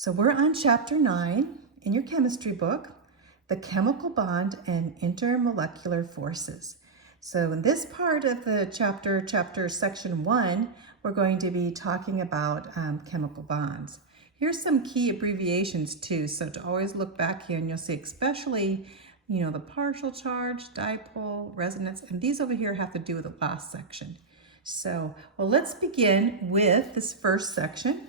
So we're on chapter 9 in your chemistry book, the chemical bond and intermolecular forces. So in this part of the chapter section 1, we're going to be talking about chemical bonds. Here's some key abbreviations too, so to always look back here and you'll see especially, the partial charge, dipole, resonance, and these over here have to do with the last section. So, well, let's begin with this first section.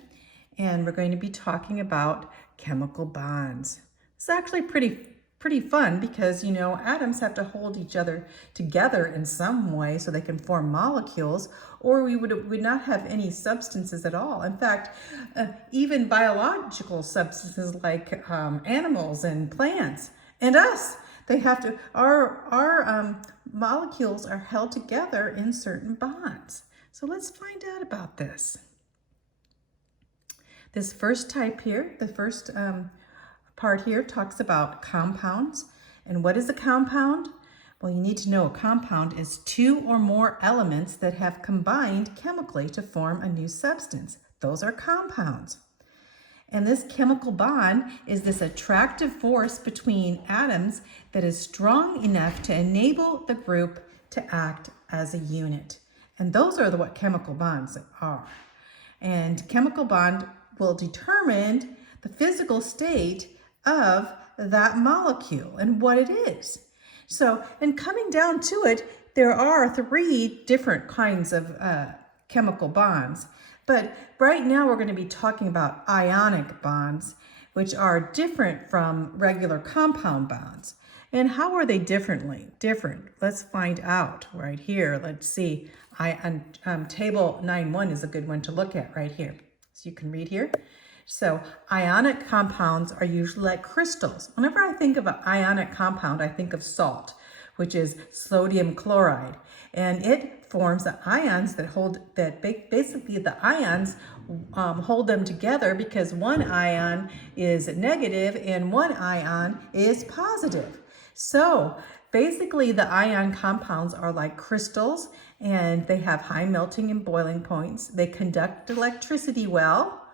And we're going to be talking about chemical bonds. It's actually pretty fun because, atoms have to hold each other together in some way so they can form molecules, or we would not have any substances at all. In fact, even biological substances like animals and plants and us, they have to, our molecules are held together in certain bonds. So let's find out about this. This first type here, the first part here talks about compounds. And what is a compound? Well, you need to know a compound is two or more elements that have combined chemically to form a new substance. Those are compounds. And this chemical bond is this attractive force between atoms that is strong enough to enable the group to act as a unit. And those are what chemical bonds are. And chemical bond will determine the physical state of that molecule and what it is. So, and coming down to it, there are 3 different kinds of chemical bonds. But right now we're going to be talking about ionic bonds, which are different from regular compound bonds. And how are they different? Let's find out right here. Let's see. Table 9.1 is a good one to look at right here. So you can read here. So ionic compounds are usually like crystals. Whenever I think of an ionic compound, I think of salt, which is sodium chloride. And it forms the ions basically the ions hold them together because one ion is negative and one ion is positive. So basically the ion compounds are like crystals and they have high melting and boiling points. They conduct electricity well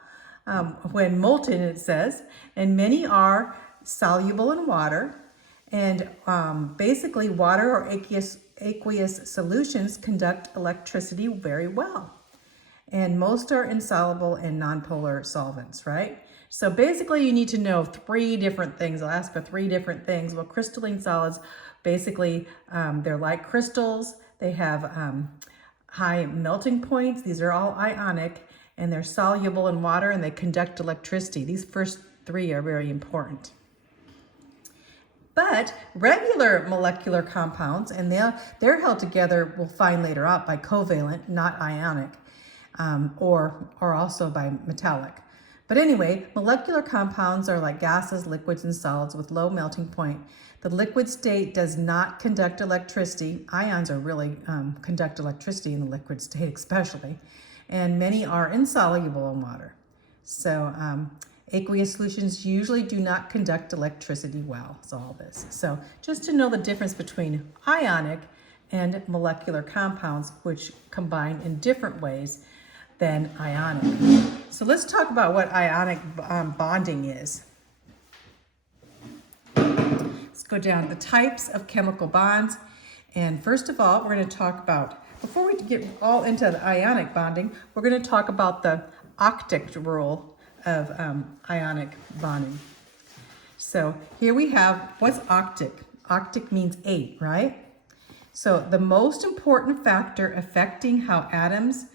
when molten, it says, and many are soluble in water. And basically water or aqueous solutions conduct electricity very well. And most are insoluble in nonpolar solvents, right? So basically you need to know 3 different things. I'll ask for 3 different things. Well, crystalline solids, basically they're like crystals. They have high melting points. These are all ionic and they're soluble in water and they conduct electricity. These first 3 are very important. But regular molecular compounds, and they're held together, we'll find later out, by covalent, not ionic, or also by metallic. But anyway, molecular compounds are like gases, liquids, and solids with low melting point. The liquid state does not conduct electricity. Ions are really conduct electricity in the liquid state especially. And many are insoluble in water. So aqueous solutions usually do not conduct electricity well, is all this. So just to know the difference between ionic and molecular compounds, which combine in different ways than ionic. So let's talk about what ionic bonding is. Let's go down to the types of chemical bonds. And first of all, we're going to talk about, before we get all into the ionic bonding, we're going to talk about the octet rule of ionic bonding. So here we have, what's octet? Octet means 8, right? So the most important factor affecting how atoms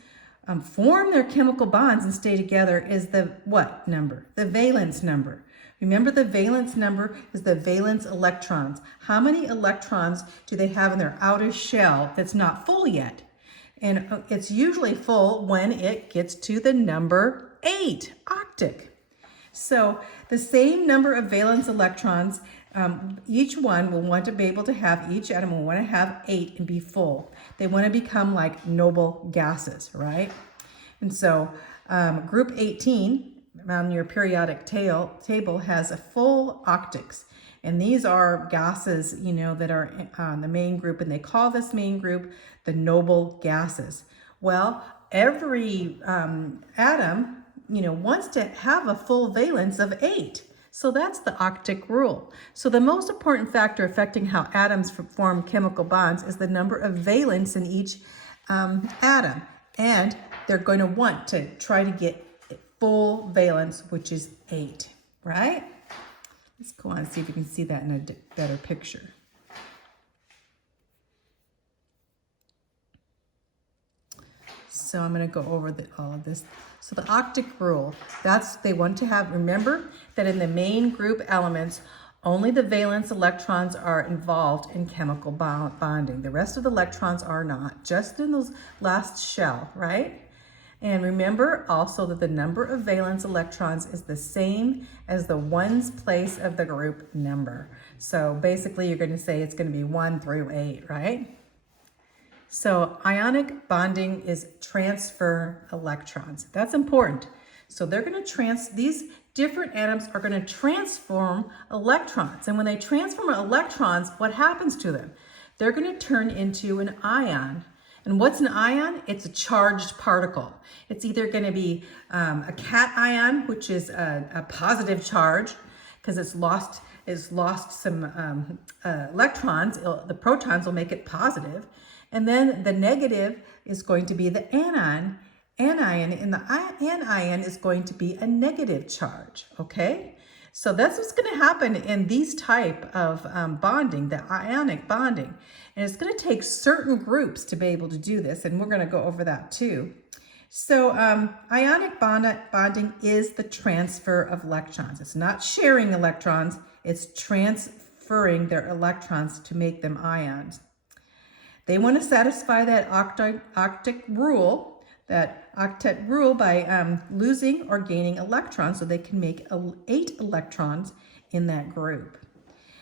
form their chemical bonds and stay together is the what number? The valence number. Remember, the valence number is the valence electrons. How many electrons do they have in their outer shell that's not full yet? And it's usually full when it gets to the number 8, octet. So the same number of valence electrons, each one will want to be able to have, each atom will want to have 8 and be full. They want to become like noble gases, right? And so group 18 on your periodic table has a full octets. And these are gases, that are on the main group, and they call this main group the noble gases. Well, every atom wants to have a full valence of 8. So that's the octet rule. So the most important factor affecting how atoms form chemical bonds is the number of valence in each atom. And they're going to want to try to get full valence, which is 8, right? Let's go on and see if we can see that in a better picture. So I'm going to go over all of this. So the octet rule, they want to have, remember that in the main group elements, only the valence electrons are involved in chemical bonding. The rest of the electrons are not, just in those last shell, right? And remember also that the number of valence electrons is the same as the ones place of the group number. So basically you're going to say it's going to be 1 through 8, right? So ionic bonding is transfer electrons. That's important. So they're going to these different atoms are going to transform electrons. And when they transform electrons, what happens to them? They're going to turn into an ion. And what's an ion? It's a charged particle. It's either going to be a cation, which is a positive charge, because it's lost some electrons. The protons will make it positive. And then the negative is going to be the anion, and the anion is going to be a negative charge, okay? So that's what's going to happen in these type of bonding, the ionic bonding. And it's going to take certain groups to be able to do this, and we're going to go over that too. So ionic bonding is the transfer of electrons. It's not sharing electrons, it's transferring their electrons to make them ions. They want to satisfy that octet rule by losing or gaining electrons, so they can make 8 electrons in that group.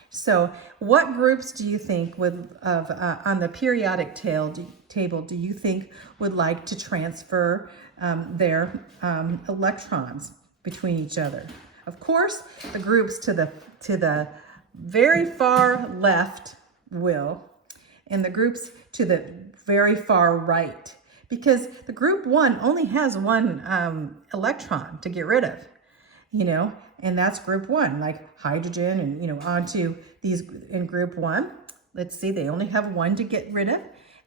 So what groups do you think on the periodic table do you think would like to transfer their electrons between each other? Of course, the groups to the very far left will, and the groups to the very far right, because the group 1 only has 1 electron to get rid of, and that's group 1, like hydrogen, and onto these in group 1. Let's see, they only have 1 to get rid of.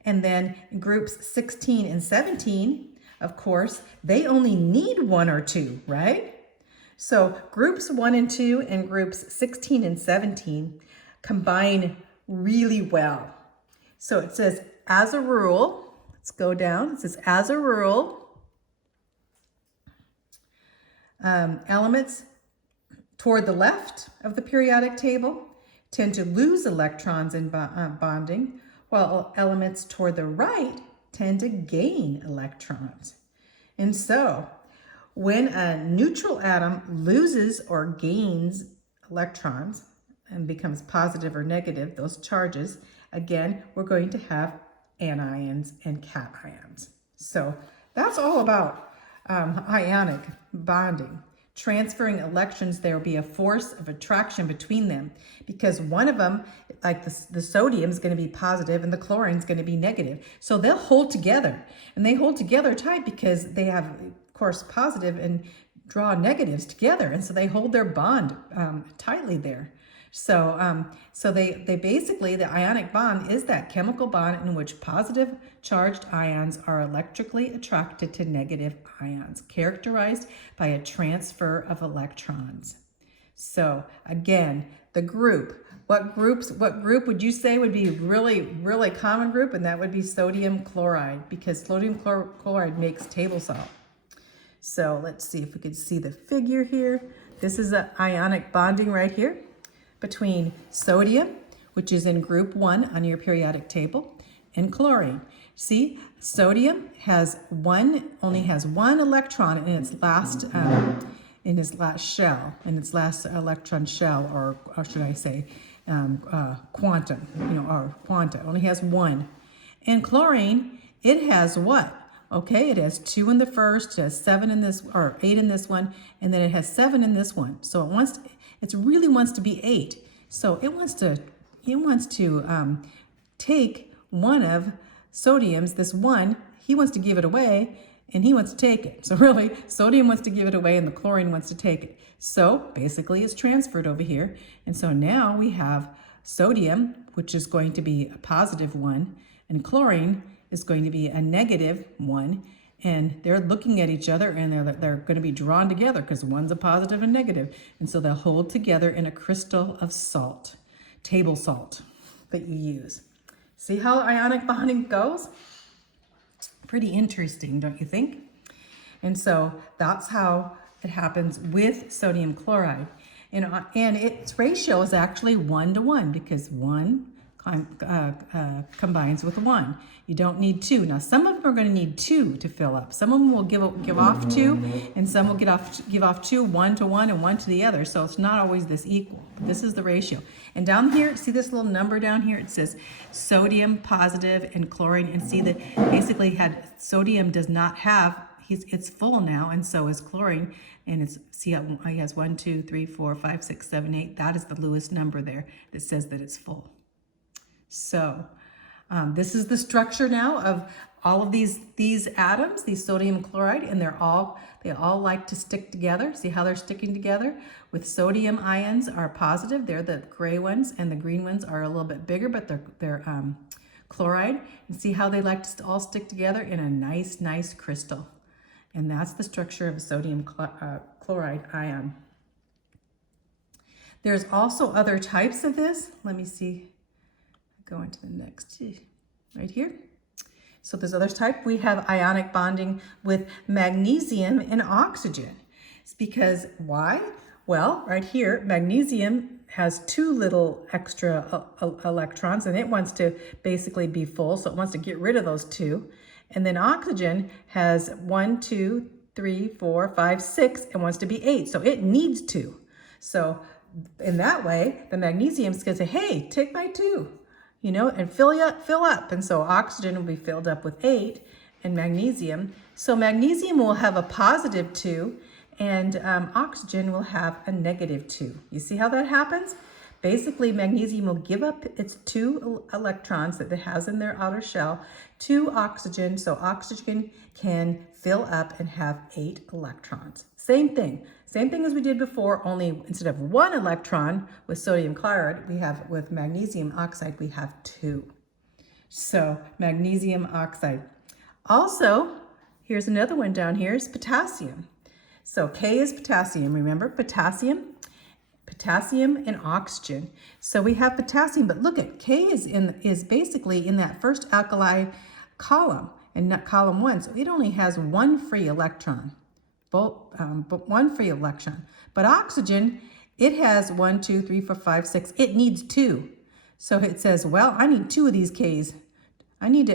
And then in groups 16 and 17, of course, they only need 1 or 2, right? So groups 1 and 2 and groups 16 and 17 combine really well. So it says, as a rule, let's go down. It says, as a rule, elements toward the left of the periodic table tend to lose electrons in bonding, while elements toward the right tend to gain electrons. And so, when a neutral atom loses or gains electrons and becomes positive or negative, those charges, again, we're going to have anions and cations. So that's all about ionic bonding. Transferring electrons, there will be a force of attraction between them, because one of them, like the sodium, is going to be positive and the chlorine is going to be negative. So they'll hold together, and they hold together tight because they have, of course, positive and draw negatives together, and so they hold their bond tightly there. So, they basically, the ionic bond is that chemical bond in which positive charged ions are electrically attracted to negative ions, characterized by a transfer of electrons. So again, the group, what group would you say would be really, really common group? And that would be sodium chloride, because sodium chloride makes table salt. So let's see if we can see the figure here. This is an ionic bonding right here between sodium, which is in group 1 on your periodic table, and chlorine. See, sodium only has 1 electron in its last shell, in its last electron shell, or should I say, quantum, or quanta. It only has 1. And chlorine, it has what? Okay, it has 2 in the first, it has 7 in this, or 8 in this one, and then it has 7 in this one. So it really wants to be 8. So it wants to take one of sodium's, this one, he wants to give it away, and he wants to take it. So really, sodium wants to give it away and the chlorine wants to take it. So basically it's transferred over here. And so now we have sodium, which is going to be a positive 1, and chlorine is going to be a negative 1. And they're looking at each other and they're going to be drawn together because one's a positive and negative. And so they'll hold together in a crystal of salt, table salt that you use. See how ionic bonding goes? Pretty interesting, don't you think? And so that's how it happens with sodium chloride. And its ratio is actually 1 to 1 because 1 combines with 1. You don't need 2. Now, some of them are going to need 2 to fill up. Some of them will give off 2, and some will give off 2, 1 to 1 and 1 to the other. So it's not always this equal. This is the ratio. And down here, see this little number down here? It says sodium positive and chlorine. And see that basically sodium does not have, it's full now, and so is chlorine. And it's, see how he has 1, 2, 3, 4, 5, 6, 7, 8. That is the Lewis number there that says that it's full. So this is the structure now of all of these atoms, these sodium chloride, and they all like to stick together. See how they're sticking together? With sodium ions are positive, they're the gray ones, and the green ones are a little bit bigger, but they're chloride. And see how they like to all stick together in a nice crystal. And that's the structure of a sodium chloride ion. There's also other types of this. Let me see. Go into the next, right here. So there's other type. We have ionic bonding with magnesium and oxygen. It's because, why? Well, right here, magnesium has 2 little extra electrons, and it wants to basically be full, so it wants to get rid of those 2. And then oxygen has 1, 2, 3, 4, 5, 6, and wants to be 8, so it needs 2. So in that way, the magnesium is going to say, hey, take my 2. And fill up. And so oxygen will be filled up with 8 and magnesium. So magnesium will have a positive 2 and oxygen will have a negative 2. You see how that happens? Basically, magnesium will give up its 2 electrons that it has in their outer shell to oxygen. So oxygen can fill up and have 8 electrons. Same thing as we did before, only instead of 1 electron with sodium chloride, with magnesium oxide, we have 2. So magnesium oxide. Also, here's another one down here is potassium. So K is potassium, remember? Potassium and oxygen. So we have potassium, but look at K is basically in that first alkali column and not column 1. So it only has 1 free electron. But 1 free electron. But oxygen, it has 1, 2, 3, 4, 5, 6. It needs 2. So it says, well, I need 2 of these Ks. I need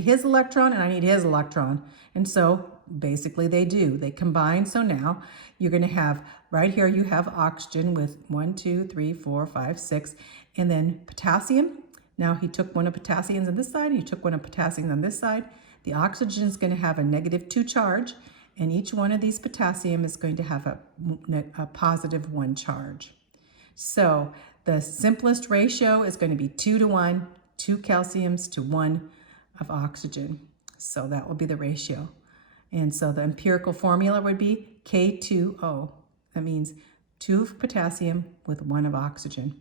his electron and I need his electron. And so basically they do. They combine. So now you're going to have, right here, you have oxygen with 1, 2, 3, 4, 5, 6. And then potassium. Now he took 1 of potassiums on this side. He took 1 of potassiums on this side. The oxygen is going to have a negative 2 charge. And each one of these potassium is going to have a positive 1 charge. So the simplest ratio is going to be 2 to 1, 2 calciums to 1 of oxygen. So that will be the ratio. And so the empirical formula would be K2O. That means 2 of potassium with 1 of oxygen.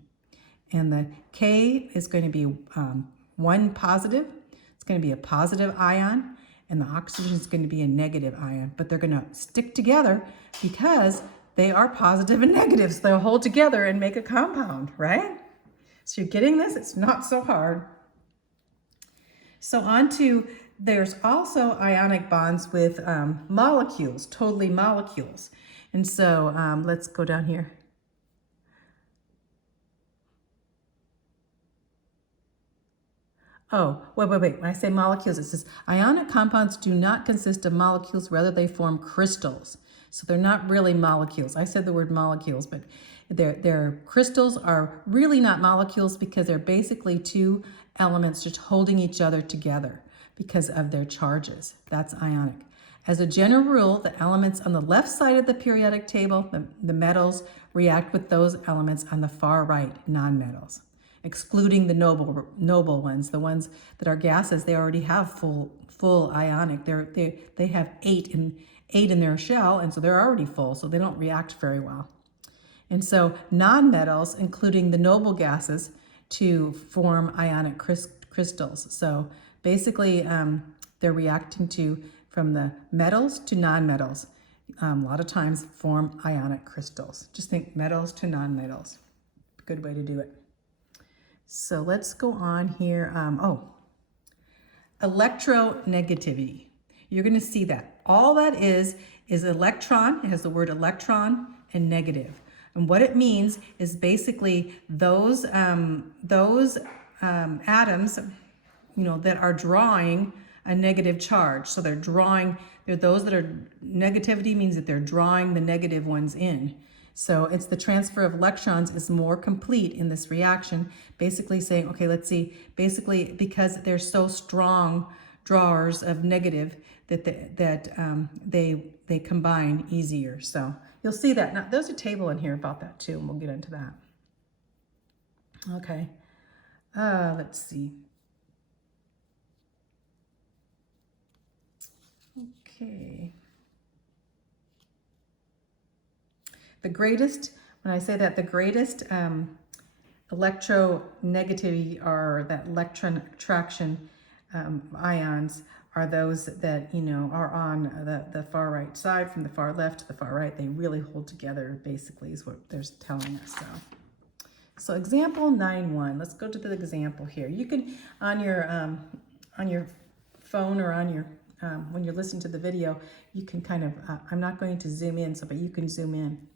And the K is going to be 1 positive. It's going to be a positive ion. And the oxygen is going to be a negative ion, but they're going to stick together because they are positive and negatives. So they'll hold together and make a compound, right? So you're getting this? It's not so hard. So there's also ionic bonds with molecules, totally molecules. And so let's go down here. Oh, wait. When I say molecules, it says ionic compounds do not consist of molecules, rather they form crystals. So they're not really molecules. I said the word molecules, but their crystals are really not molecules because they're basically 2 elements just holding each other together because of their charges. That's ionic. As a general rule, the elements on the left side of the periodic table, the metals, react with those elements on the far right, non-metals. excluding the noble ones. The ones that are gases, they already have full ionic. They have eight in their shell, and so they're already full, so they don't react very well. And so nonmetals, including the noble gases, to form ionic crystals. So basically, they're reacting from the metals to nonmetals. A lot of times form ionic crystals. Just think metals to nonmetals. Good way to do it. So let's go on here. Electronegativity. You're going to see that. All that is electron. It has the word electron and negative. And what it means is basically those atoms, that are drawing a negative charge. So they're those that are, negativity means that they're drawing the negative ones in. So it's the transfer of electrons is more complete in this reaction, basically saying, okay, let's see, basically because they're so strong drawers of negative that they combine easier. So you'll see that. Now, there's a table in here about that too, and we'll get into that. Okay, let's see. Okay. The greatest, when I say that, the greatest electronegativity or that electron attraction ions are those that, are on the far right side, from the far left to the far right. They really hold together, basically, is what they're telling us. So example 9.1, let's go to the example here. You can, on your phone or on your, when you're listening to the video, you can kind of, I'm not going to zoom in, but you can zoom in.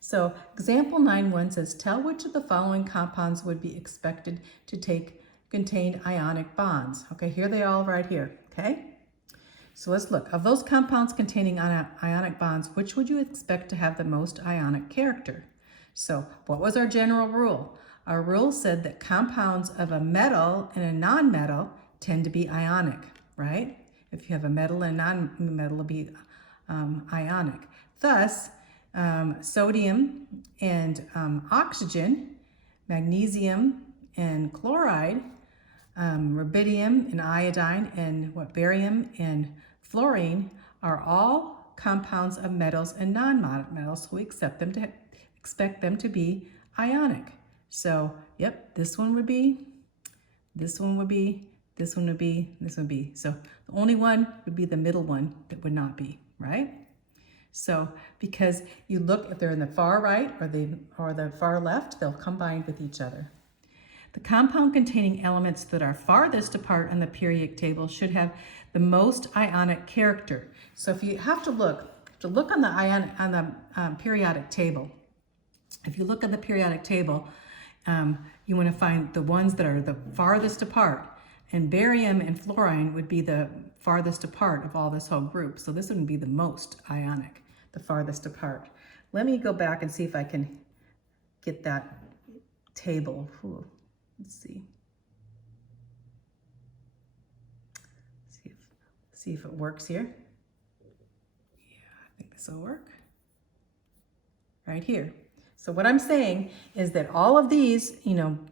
So example 9.1 says, tell which of the following compounds would be expected to contain ionic bonds. Okay, here they all right here, okay? So let's look. Of those compounds containing ionic bonds, which would you expect to have the most ionic character? So what was our general rule? Our rule said that compounds of a metal and a non-metal tend to be ionic, right? If you have a metal and a non-metal, it'll be ionic. Thus, sodium and oxygen, magnesium and chloride, rubidium and iodine, and barium and fluorine are all compounds of metals and non-metals, so we expect them to be ionic. So, yep, this one would be, this one would be, this one would be, this one would be. So the only one would be the middle one that would not be, right? So because you look, if they're in the far right or the far left, they'll combine with each other. The compound containing elements that are farthest apart on the periodic table should have the most ionic character. So if you have to look on the periodic table. If you look at the periodic table, you want to find the ones that are the farthest apart. And barium and fluorine would be the farthest apart of all this whole group. So this would be the most ionic, the farthest apart. Let me go back and see if I can get that table. Ooh, let's see. See if it works here. Yeah, I think this will work. Right here. So what I'm saying is that all of these,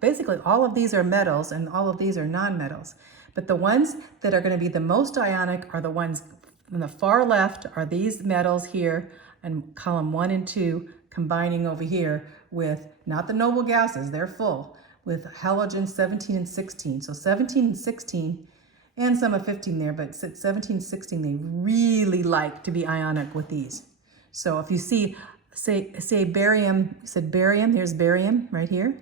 basically all of these are metals and all of these are non-metals. But the ones that are going to be the most ionic are the ones on the far left are these metals here, and column 1 and 2 combining over here with, not the noble gases, they're full, with halogens 17 and 16. So 17 and 16, and some of 15 there, but 17 and 16, they really like to be ionic with these. So if you see, say barium, you said barium, here's barium right here,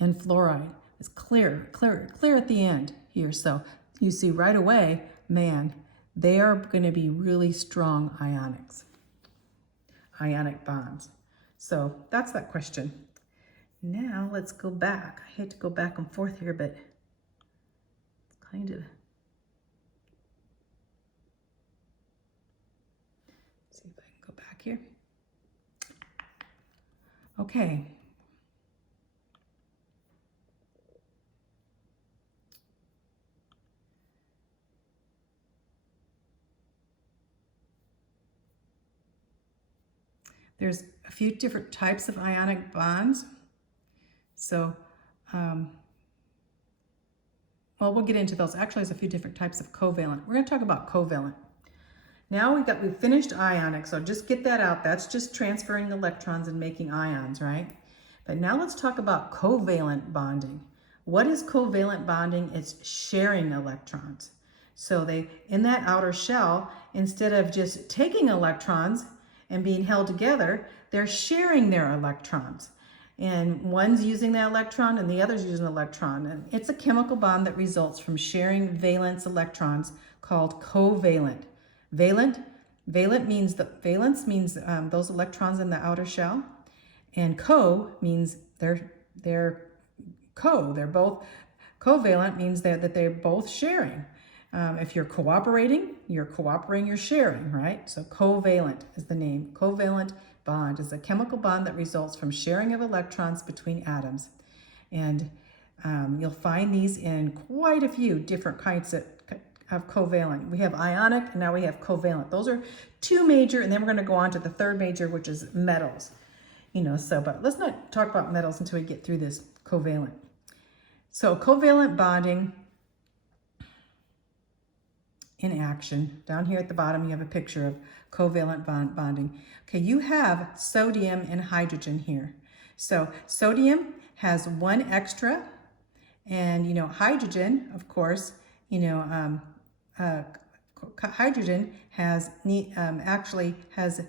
and fluoride. It's clear at the end here. So you see right away, man, they are going to be really strong ionic bonds. So that's that question. Now let's go back. I hate to go back and forth here, but kind of. See if I can go back here. Okay. There's a few different types of ionic bonds. So well, we'll get into those. Actually, there's a few different types of covalent. We're going to talk about covalent. Now we've finished ionic, so just get that out. That's just transferring electrons and making ions, right? But now let's talk about covalent bonding. What is covalent bonding? It's sharing electrons. So they, in that outer shell, instead of just taking electrons and being held together, they're sharing their electrons. And one's using that electron and the other's using an electron. And it's a chemical bond that results from sharing valence electrons called covalent. Valence means those electrons in the outer shell, and co means they're both covalent means that they're both sharing. If you're cooperating, you're sharing, right? So covalent is the name. Covalent bond is a chemical bond that results from sharing of electrons between atoms, and you'll find these in quite a few different kinds of covalent. We have ionic, and now we have covalent. Those are two major, and then we're going to go on to the third major, which is metals. But let's not talk about metals until we get through this covalent. So covalent bonding in action. Down here at the bottom, you have a picture of covalent bonding. Okay, you have sodium and hydrogen here. So sodium has one extra, and hydrogen, of course, hydrogen has actually has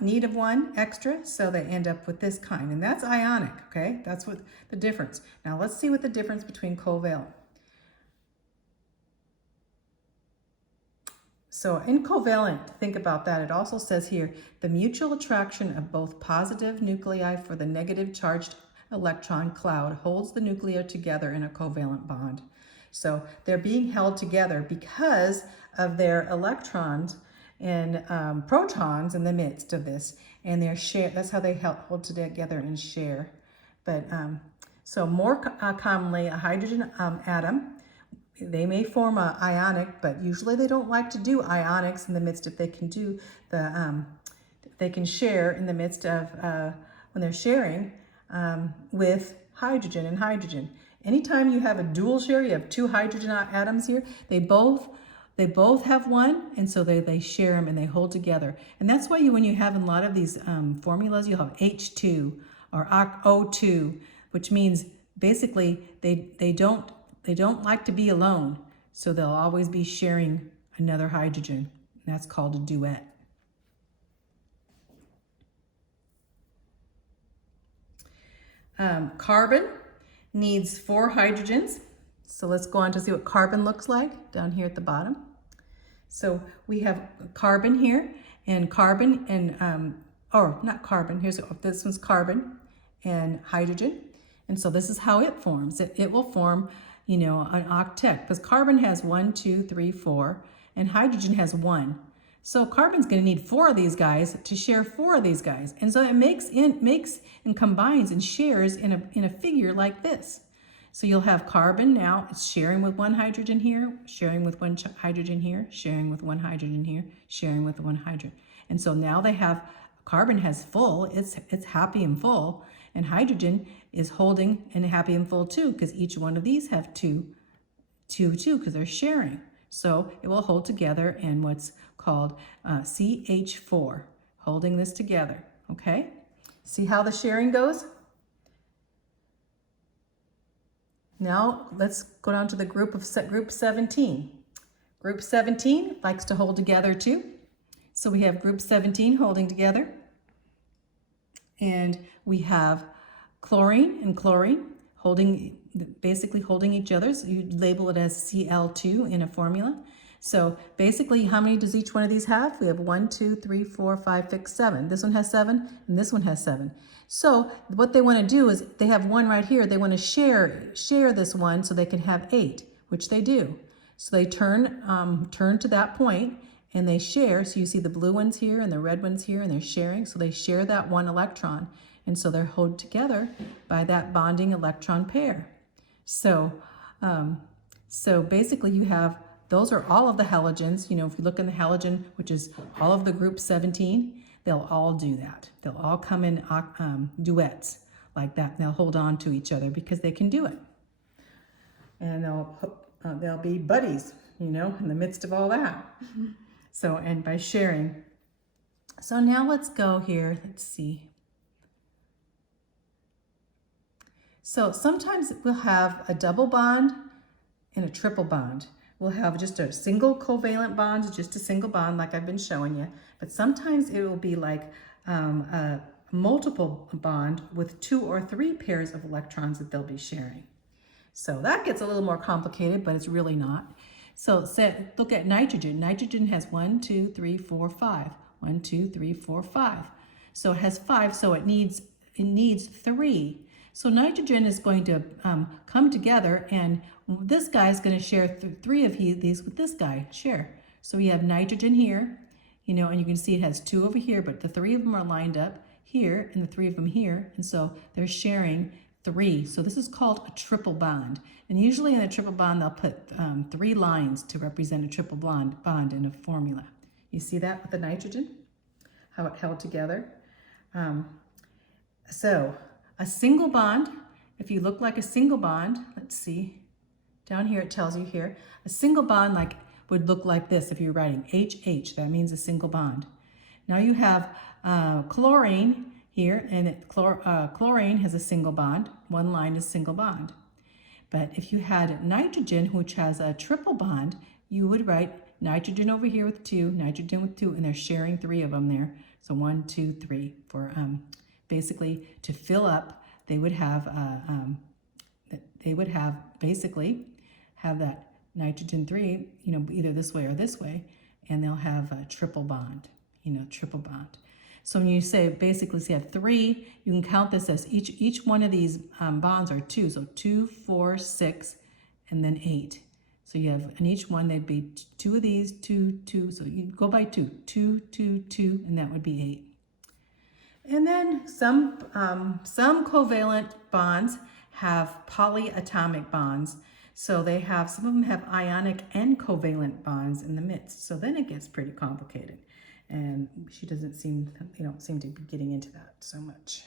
need of one extra, so they end up with this kind, and that's ionic. Okay, that's what the difference. Now let's see what the difference between covalent. So in covalent, think about that. It also says here, the mutual attraction of both positive nuclei for the negative charged electron cloud holds the nuclei together in a covalent bond. So they're being held together because of their electrons and protons in the midst of this, and they're share. That's how they hold together and share. But so more commonly, a hydrogen atom. They may form a ionic, but usually they don't like to do ionics in the midst if they can do the, they can share in the midst of, when they're sharing with hydrogen and hydrogen. Anytime you have a dual share, you have two hydrogen atoms here, they both have one, and so they share them and they hold together. And that's why when you have in a lot of these formulas, you'll have H2 or O2, which means basically they don't like to be alone, so they'll always be sharing another hydrogen. And that's called a duet. Carbon needs 4 hydrogens. So let's go on to see what carbon looks like down here at the bottom. So we have carbon here, and carbon and, or not carbon, this one's carbon and hydrogen. And so this is how it forms. It will form, an octet, because carbon has 1, 2, 3, 4, and hydrogen has 1. So carbon's going to need 4 of these guys to share 4 of these guys. And so it makes and combines and shares in a figure like this. So you'll have carbon now, it's sharing with 1 hydrogen here, sharing with 1 hydrogen here, sharing with 1 hydrogen here, sharing with 1 hydrogen. And so now they have, carbon has full, it's happy and full, and hydrogen is holding and happy and full too, because each one of these have two, because they're sharing. So it will hold together in what's called CH4, holding this together, okay? See how the sharing goes? Now let's go down to the group 17. Group 17 likes to hold together too. So we have group 17 holding together. And we have chlorine and chlorine basically holding each other. So you label it as Cl2 in a formula. So basically, how many does each one of these have? We have 1, 2, 3, 4, 5, 6, 7. This one has 7, and this one has 7. So what they want to do is they have 1 right here. They want to share this one so they can have 8, which they do. So they turn to that point and they share. So you see the blue ones here and the red ones here, and they're sharing. So they share that 1 electron, and so they're held together by that bonding electron pair. So basically, you have. Those are all of the halogens. If you look in the halogen, which is all of the group 17, they'll all do that. They'll all come in duets like that, and they'll hold on to each other because they can do it. And they'll they'll be buddies, you know, in the midst of all that. So, and by sharing. So now let's go here. Let's see. So sometimes we'll have a double bond and a triple bond. We'll have just a single covalent bond, just a single bond like I've been showing you. But sometimes it will be like a multiple bond with 2 or 3 pairs of electrons that they'll be sharing. So that gets a little more complicated, but it's really not. So look at nitrogen. Nitrogen has 1, 2, 3, 4, 5. 1, 2, 3, 4, 5. So it has 5, so it needs 3. So nitrogen is going to come together, and this guy is going to share 3 of these with this guy, share. So we have nitrogen here, you know, and you can see it has 2 over here, but the 3 of them are lined up here and the 3 of them here, and so they're sharing 3. So this is called a triple bond. And usually in a triple bond, they'll put 3 lines to represent a triple bond in a formula. You see that with the nitrogen, how it held together? So a single bond, if you look like a single bond, let's see, down here it tells you here, a single bond like would look like this if you're writing HH, that means a single bond. Now you have chlorine here, and chlorine has a single bond, 1 line is single bond. But if you had nitrogen, which has a triple bond, you would write nitrogen over here with 2, nitrogen with 2, and they're sharing 3 of them there. So 1, 2, 3 for basically to fill up. They would have basically have that nitrogen 3, you know, either this way or this way, and they'll have a triple bond, you know, triple bond. So when you say basically you have 3, you can count this as each one of these bonds are 2. So 2, 4, 6, and then 8. So you have, in each one, they'd be 2 of these, 2, 2. So you go by 2, 2, 2, 2, and that would be 8. And then some covalent bonds have polyatomic bonds. So they have, some of them have ionic and covalent bonds in the midst. So then it gets pretty complicated. And they don't seem to be getting into that so much.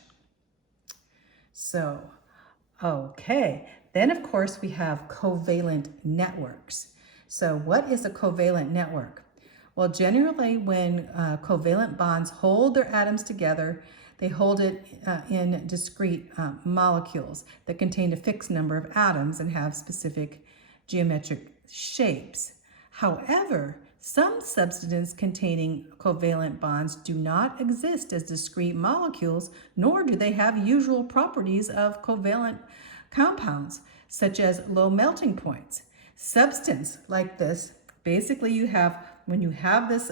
So, okay. Then, of course, we have covalent networks. So what is a covalent network? Well, generally when covalent bonds hold their atoms together, they hold it in discrete molecules that contain a fixed number of atoms and have specific geometric shapes. However, some substances containing covalent bonds do not exist as discrete molecules, nor do they have usual properties of covalent compounds, such as low melting points. Substance like this, basically you have, when you have this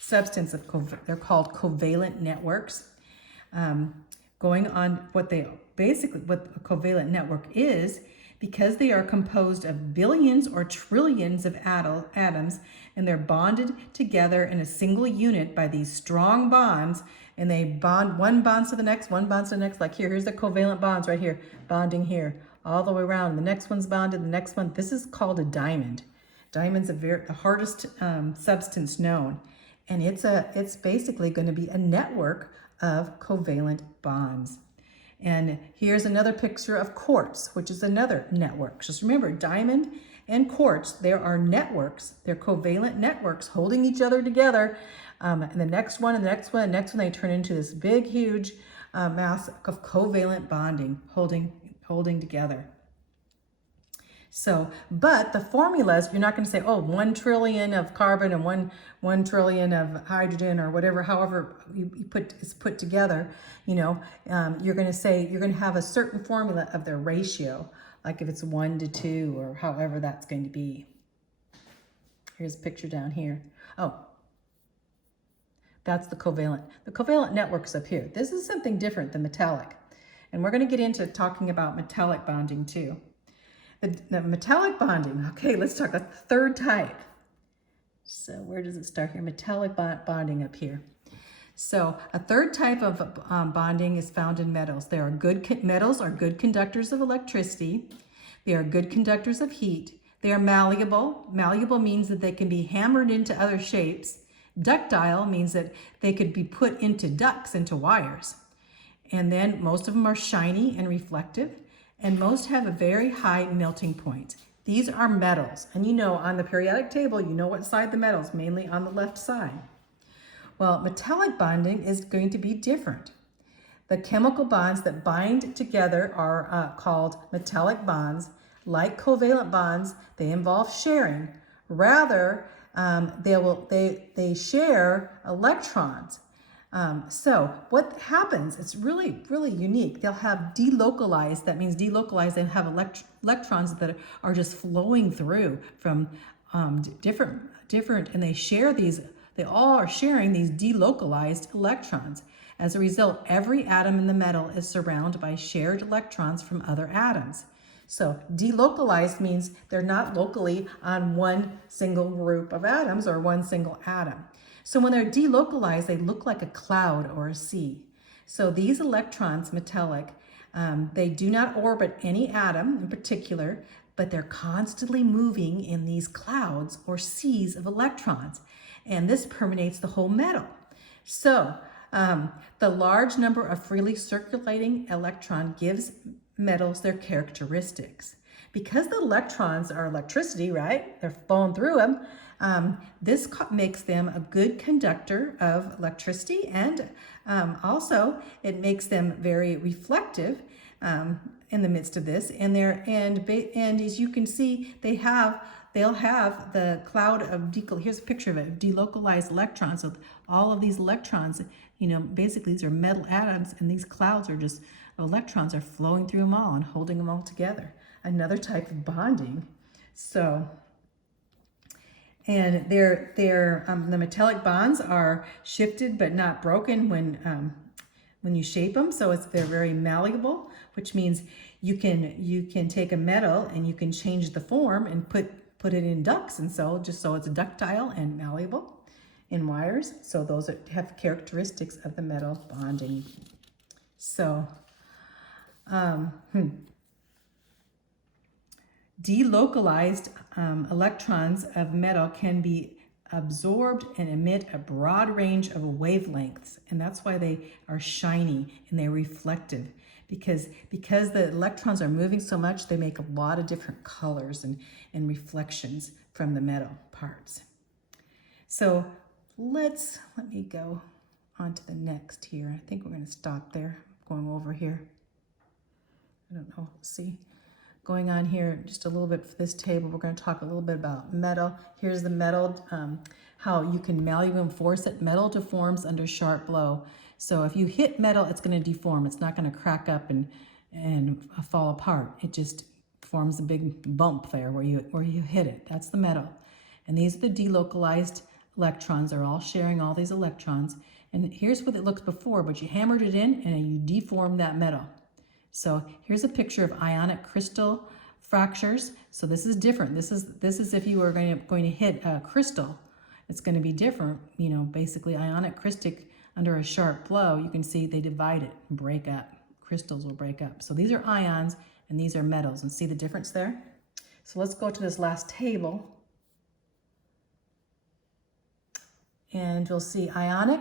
substance, they're called covalent networks, going on what a covalent network is, because they are composed of billions or trillions of atoms, and they're bonded together in a single unit by these strong bonds, and they bond, one bonds to the next, one bonds to the next, like here's the covalent bonds right here, bonding here, all the way around. The next one's bonded, the next one, this is called a diamond. Diamond's the hardest substance known, and it's basically going to be a network of covalent bonds. And here's another picture of quartz, which is another network. Just remember, diamond and quartz, there are networks. They're covalent networks holding each other together. And the next one, and the next one, and the next one, they turn into this big, huge mass of covalent bonding, holding together. So, but the formulas, you're not going to say, oh, 1 trillion of carbon and 1 trillion of hydrogen or whatever, however it's put together, you know, you're going to say, you're going to have a certain formula of their ratio, like if it's 1 to 2 or however that's going to be. Here's a picture down here. Oh, that's the covalent. The covalent network's up here. This is something different than metallic. And we're going to get into talking about metallic bonding too. The metallic bonding, okay, let's talk a third type. So where does it start here? Metallic bonding up here. So a third type of bonding is found in metals. Metals are good conductors of electricity. They are good conductors of heat. They are malleable. Malleable means that they can be hammered into other shapes. Ductile means that they could be put into ducts, into wires. And then most of them are shiny and reflective. And most have a very high melting point. These are metals. And you know, on the periodic table, you know what side the metals, mainly on the left side. Well, metallic bonding is going to be different. The chemical bonds that bind together are called metallic bonds. Like covalent bonds, they involve sharing. Rather, they share electrons. So what happens, it's really, really unique. They'll have delocalized, that means delocalized, they have electrons that are just flowing through from different, and they share these, they all are sharing these delocalized electrons. As a result, every atom in the metal is surrounded by shared electrons from other atoms. So delocalized means they're not locally on one single group of atoms or one single atom. So when they're delocalized, they look like a cloud or a sea. So these electrons, metallic, they do not orbit any atom in particular, but they're constantly moving in these clouds or seas of electrons. And this permeates the whole metal. So the large number of freely circulating electron gives metals their characteristics. Because the electrons are electricity, right? They're flowing through them. This makes them a good conductor of electricity, and also it makes them very reflective in the midst of this. And as you can see, they'll have the cloud of here's a picture of it, delocalized electrons. So all of these electrons, basically these are metal atoms, and these clouds are just electrons are flowing through them all and holding them all together. Another type of bonding. So, and the metallic bonds are shifted but not broken when you shape them. So they're very malleable, which means you can take a metal and you can change the form and put it in ducts, and so it's ductile and malleable in wires. So those have characteristics of the metal bonding. So delocalized electrons of metal can be absorbed and emit a broad range of wavelengths, and that's why they are shiny and they're reflective, because the electrons are moving so much, they make a lot of different colors and reflections from the metal parts. So let me go on to the next here. I think we're going to stop there, going over here. I don't know, let's see. Going on here just a little bit for this table, we're going to talk a little bit about metal. Here's the metal, how you can malleable force it. Metal deforms under sharp blow. So if you hit metal, it's going to deform. It's not going to crack up and fall apart. It just forms a big bump there where you hit it. That's the metal. And these are the delocalized electrons. They're all sharing all these electrons. And here's what it looks before, but you hammered it in and you deformed that metal. So here's a picture of ionic crystal fractures. So this is different. This is if you were going to hit a crystal, it's going to be different. Basically ionic crystal under a sharp blow, you can see they divide it and break up. Crystals will break up. So these are ions and these are metals, and see the difference there? So let's go to this last table. And you'll see ionic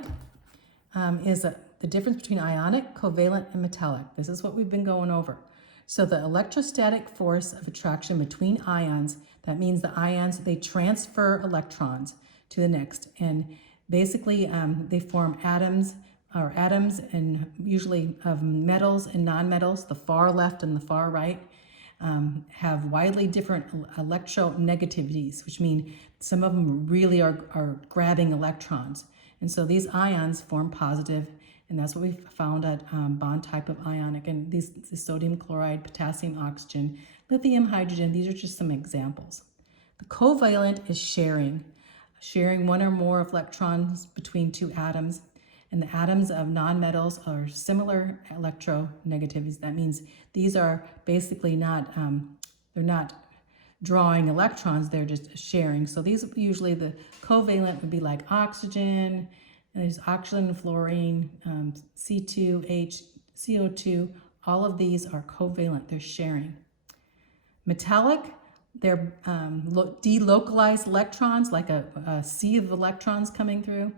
is the difference between ionic, covalent, and metallic. This is what we've been going over. So the electrostatic force of attraction between ions, that means the ions, they transfer electrons to the next. And basically they form atoms, and usually of metals and nonmetals. The far left and the far right have widely different electronegativities, which mean some of them really are grabbing electrons. And so these ions form positive, and that's what we found at bond type of ionic. And these sodium chloride, potassium, oxygen, lithium, hydrogen, these are just some examples. The covalent is sharing one or more electrons between two atoms. And the atoms of nonmetals are similar electronegativities. That means these are basically they're not drawing electrons, they're just sharing. So these usually, the covalent would be like oxygen, and there's oxygen, fluorine, C2H, CO2. All of these are covalent, they're sharing. Metallic, they're delocalized electrons, like a sea of electrons coming through.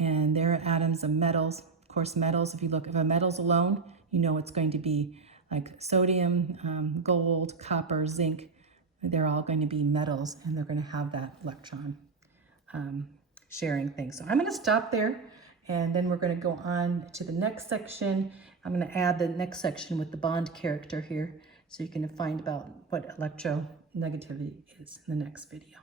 And they're atoms of metals. Of course, metals, if a metal's alone, it's going to be like sodium, gold, copper, zinc, they're all going to be metals, and they're going to have that electron sharing thing. So I'm going to stop there, and then we're going to go on to the next section. I'm going to add the next section with the bond character here, so you can find about what electronegativity is in the next video.